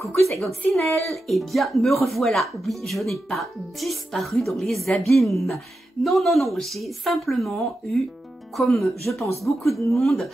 Coucou, c'est Coccinelle. Eh bien, me revoilà. Oui, je n'ai pas disparu dans les abîmes. Non, non, non, j'ai simplement eu, comme je pense beaucoup de monde,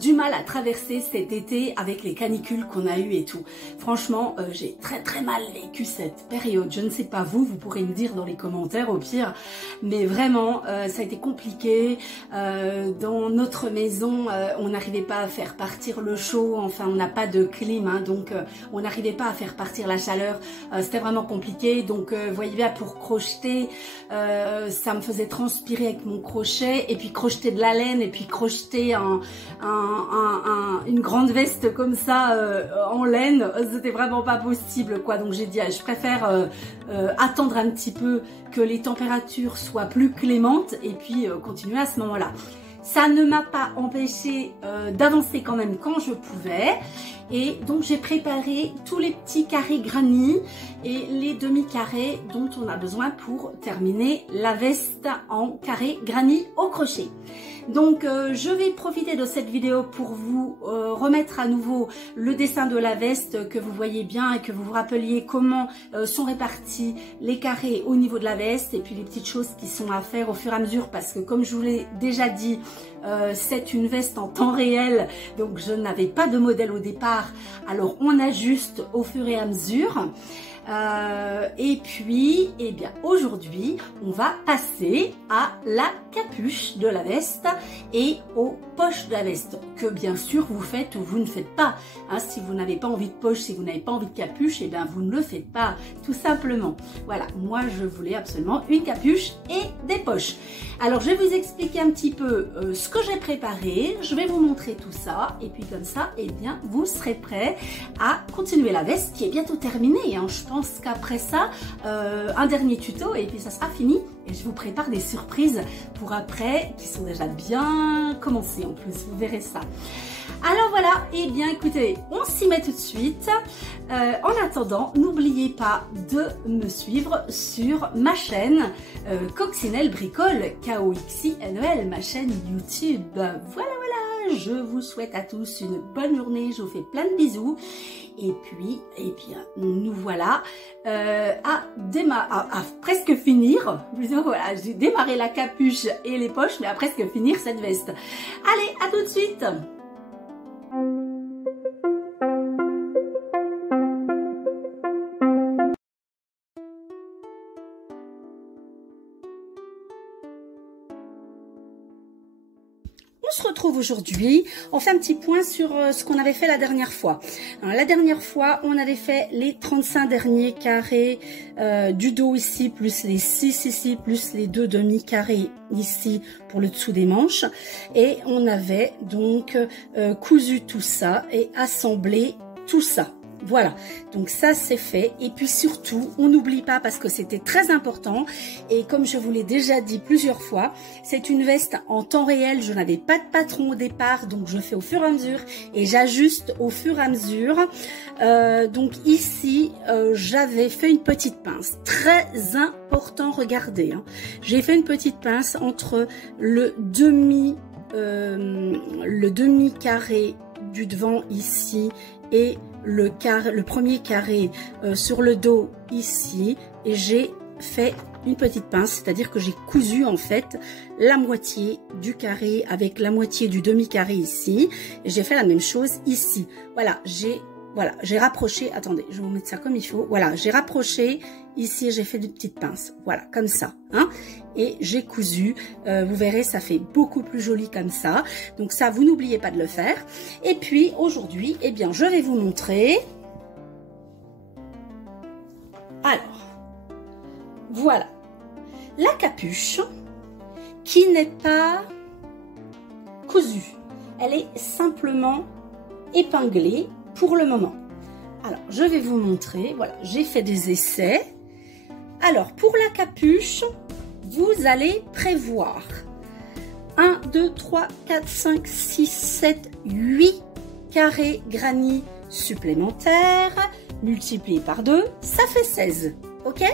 du mal à traverser cet été avec les canicules qu'on a eues et tout. Franchement, j'ai très mal vécu cette période. Je ne sais pas vous pourrez me dire dans les commentaires au pire, mais vraiment, ça a été compliqué. Dans notre maison, on n'arrivait pas à faire partir le chaud, enfin on n'a pas de clim, hein, donc on n'arrivait pas à faire partir la chaleur. C'était vraiment compliqué, donc voyez bien, pour crocheter, ça me faisait transpirer avec mon crochet, et puis crocheter de la laine, et puis crocheter une grande veste comme ça en laine, c'était vraiment pas possible quoi. Donc j'ai dit je préfère attendre un petit peu que les températures soient plus clémentes et puis continuer à ce moment-là. Ça ne m'a pas empêché d'avancer quand même quand je pouvais. Et donc j'ai préparé tous les petits carrés granny et les demi-carrés dont on a besoin pour terminer la veste en carré granny au crochet. Donc je vais profiter de cette vidéo pour vous remettre à nouveau le dessin de la veste, que vous voyez bien et que vous vous rappeliez comment sont répartis les carrés au niveau de la veste, et puis les petites choses qui sont à faire au fur et à mesure, parce que comme je vous l'ai déjà dit, c'est une veste en temps réel, donc je n'avais pas de modèle au départ, alors on ajuste au fur et à mesure. Et puis, eh bien, aujourd'hui, on va passer à la capuche de la veste et aux poches de la veste, que bien sûr vous faites ou vous ne faites pas. Hein, si vous n'avez pas envie de poche, si vous n'avez pas envie de capuche, eh bien vous ne le faites pas, tout simplement. Voilà, moi je voulais absolument une capuche et des poches. Alors je vais vous expliquer un petit peu ce que j'ai préparé, je vais vous montrer tout ça, et puis comme ça, eh bien vous serez prêts à continuer la veste qui est bientôt terminée. Hein. Je pense qu'après ça, un dernier tuto et puis ça sera fini. Et je vous prépare des surprises pour après qui sont déjà bien commencées en plus, vous verrez ça. Alors voilà, et bien écoutez, on s'y met tout de suite. En attendant, n'oubliez pas de me suivre sur ma chaîne Coccinelle Bricole, K-O-X-I-N-E-L, ma chaîne YouTube. Voilà, je vous souhaite à tous une bonne journée, je vous fais plein de bisous. Et puis, eh bien, nous voilà à presque finir. Voilà, j'ai démarré la capuche et les poches, mais à presque finir cette veste. Allez, à tout de suite. On se retrouve aujourd'hui, on fait un petit point sur ce qu'on avait fait la dernière fois. Alors, la dernière fois, on avait fait les 35 derniers carrés du dos ici, plus les 6 ici, plus les 2 demi-carrés ici pour le dessous des manches. Et on avait donc cousu tout ça et assemblé tout ça. Voilà, donc ça c'est fait. Et puis surtout, on n'oublie pas, parce que c'était très important, et comme je vous l'ai déjà dit plusieurs fois, c'est une veste en temps réel. Je n'avais pas de patron au départ, donc je fais au fur et à mesure et j'ajuste au fur et à mesure. Donc ici, j'avais fait une petite pince, très important, regardez, hein. J'ai fait une petite pince entre le demi-carré du devant ici et le premier carré sur le dos ici, et j'ai fait une petite pince, c'est-à-dire que j'ai cousu en fait la moitié du carré avec la moitié du demi-carré ici, et j'ai fait la même chose ici. Voilà, j'ai rapproché, attendez, je vais vous mettre ça comme il faut. Voilà, j'ai rapproché ici, j'ai fait des petites pinces, voilà, comme ça, hein, et j'ai cousu. Vous verrez, ça fait beaucoup plus joli comme ça. Donc ça, vous n'oubliez pas de le faire. Et puis aujourd'hui, eh bien, je vais vous montrer. Alors, voilà, la capuche qui n'est pas cousue. Elle est simplement épinglée pour le moment. Alors, je vais vous montrer. Voilà, j'ai fait des essais. Alors, pour la capuche, vous allez prévoir 1, 2, 3, 4, 5, 6, 7, 8 carrés granny supplémentaires multipliés par 2, ça fait 16. Ok?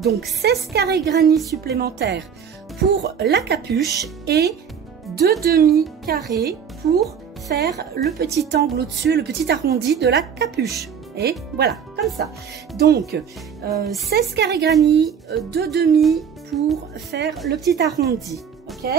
Donc, 16 carrés granny supplémentaires pour la capuche et 2 demi-carrés pour faire le petit angle au-dessus, le petit arrondi de la capuche. Et voilà, comme ça. Donc, 16 carrés granit, 2 demi pour faire le petit arrondi. Ok.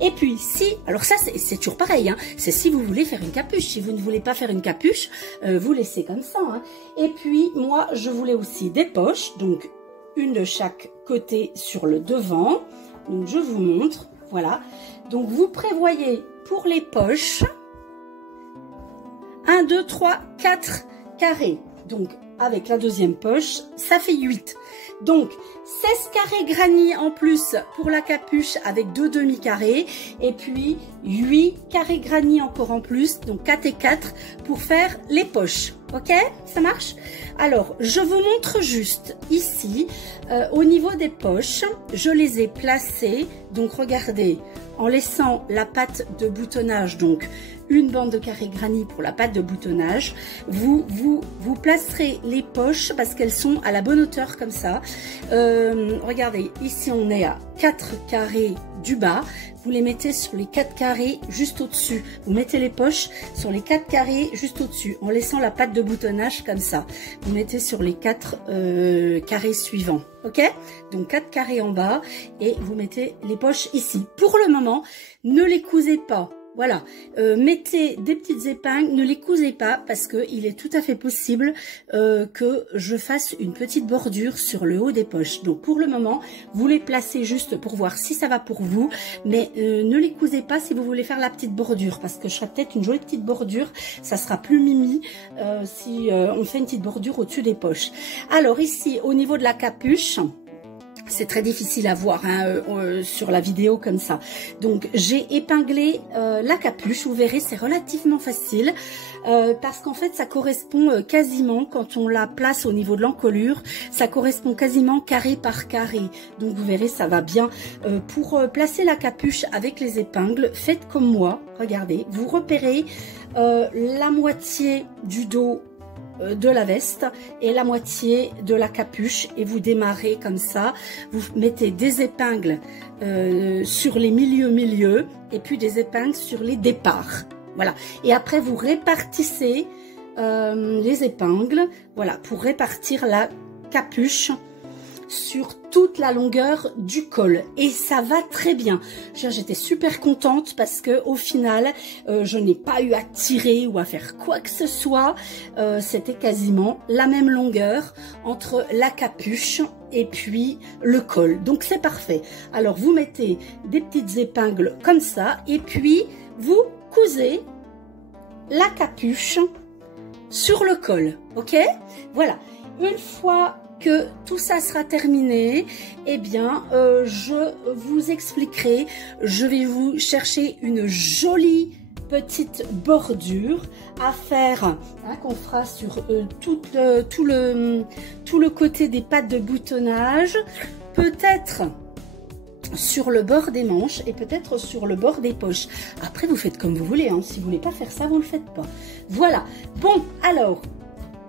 Et puis, si, alors ça, c'est toujours pareil, hein, c'est si vous voulez faire une capuche. Si vous ne voulez pas faire une capuche, vous laissez comme ça. Hein. Et puis, moi, je voulais aussi des poches, donc une de chaque côté sur le devant. Donc, je vous montre, voilà. Donc, vous prévoyez pour les poches 1, 2, 3, 4 carrés. Donc, avec la deuxième poche, ça fait 8. Donc, 16 carrés granit en plus pour la capuche avec 2 demi-carrés. Et puis, 8 carrés granit encore en plus, donc 4 et 4 pour faire les poches. Ok, ça marche? Alors, je vous montre juste ici, au niveau des poches, je les ai placées. Donc, regardez, en laissant la patte de boutonnage, donc une bande de carré granit pour la patte de boutonnage, vous placerez les poches parce qu'elles sont à la bonne hauteur comme ça. Regardez, ici on est à 4 carrés du bas, vous les mettez sur les 4 carrés juste au-dessus. Vous mettez les poches sur les 4 carrés juste au-dessus en laissant la patte de boutonnage comme ça. Vous mettez sur les 4 carrés suivants. Ok, donc 4 carrés en bas et vous mettez les poches ici. Pour le moment, ne les cousez pas. Voilà, mettez des petites épingles, ne les cousez pas parce que il est tout à fait possible que je fasse une petite bordure sur le haut des poches. Donc pour le moment, vous les placez juste pour voir si ça va pour vous, mais ne les cousez pas si vous voulez faire la petite bordure parce que je ferai peut-être une jolie petite bordure, ça sera plus mimi si on fait une petite bordure au-dessus des poches. Alors ici, au niveau de la capuche, c'est très difficile à voir hein, sur la vidéo comme ça. Donc j'ai épinglé la capuche, vous verrez c'est relativement facile parce qu'en fait ça correspond quasiment, quand on la place au niveau de l'encolure, ça correspond quasiment carré par carré. Donc vous verrez ça va bien. Pour placer la capuche avec les épingles, faites comme moi, regardez, vous repérez la moitié du dos de la veste et la moitié de la capuche et vous démarrez comme ça. Vous mettez des épingles sur les milieux et puis des épingles sur les départs. Voilà. Et après vous répartissez les épingles, voilà, pour répartir la capuche sur toute la longueur du col et ça va très bien. J'étais super contente parce que au final je n'ai pas eu à tirer ou à faire quoi que ce soit. C'était quasiment la même longueur entre la capuche et puis le col, donc c'est parfait. Alors vous mettez des petites épingles comme ça et puis vous cousez la capuche sur le col. Ok, voilà. Une fois que tout ça sera terminé, eh bien, je vous expliquerai. Je vais vous chercher une jolie petite bordure à faire, hein, qu'on fera sur tout le côté des pattes de boutonnage, peut-être sur le bord des manches et peut-être sur le bord des poches. Après, vous faites comme vous voulez, hein. Si vous voulez pas faire ça, vous le faites pas. Voilà. Bon, alors,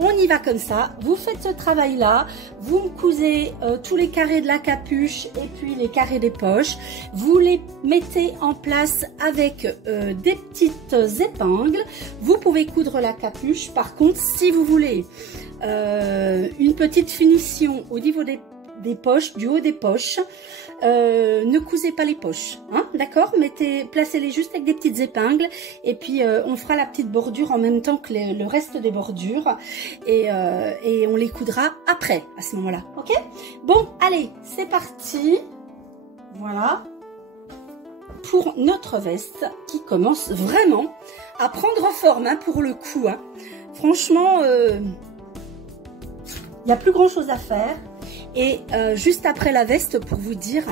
on y va comme ça, vous faites ce travail-là, vous me cousez tous les carrés de la capuche et puis les carrés des poches, vous les mettez en place avec des petites épingles, vous pouvez coudre la capuche. Par contre, si vous voulez une petite finition au niveau des poches, du haut des poches, ne cousez pas les poches, hein, d'accord, placez-les juste avec des petites épingles et puis on fera la petite bordure en même temps que le reste des bordures et on les coudra après à ce moment-là, ok. Bon, allez, c'est parti, voilà pour notre veste qui commence vraiment à prendre forme, hein, pour le coup, hein. Franchement, il n'y a plus grand chose à faire. Et juste après la veste, pour vous dire,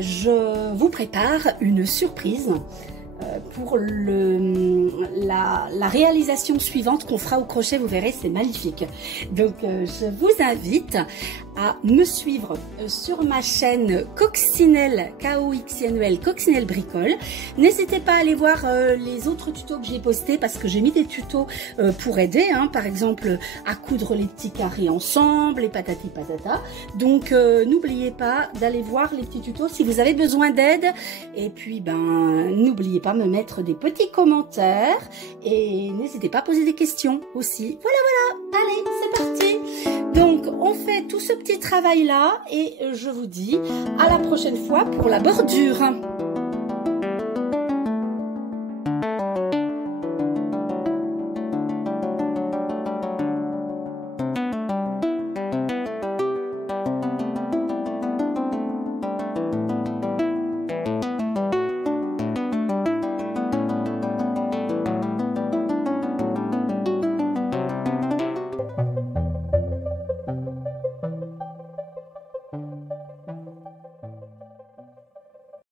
je vous prépare une surprise pour la réalisation suivante qu'on fera au crochet. Vous verrez, c'est magnifique. Donc, je vous invite à me suivre sur ma chaîne Coccinelle, K-O-X-I-N-E-L, Coccinelle Bricole. N'hésitez pas à aller voir les autres tutos que j'ai postés parce que j'ai mis des tutos pour aider, hein, par exemple à coudre les petits carrés ensemble, et patati patata. Donc n'oubliez pas d'aller voir les petits tutos si vous avez besoin d'aide. Et puis ben n'oubliez pas de me mettre des petits commentaires et n'hésitez pas à poser des questions aussi. Voilà, voilà, allez. ce petit travail là et je vous dis à la prochaine fois pour la bordure.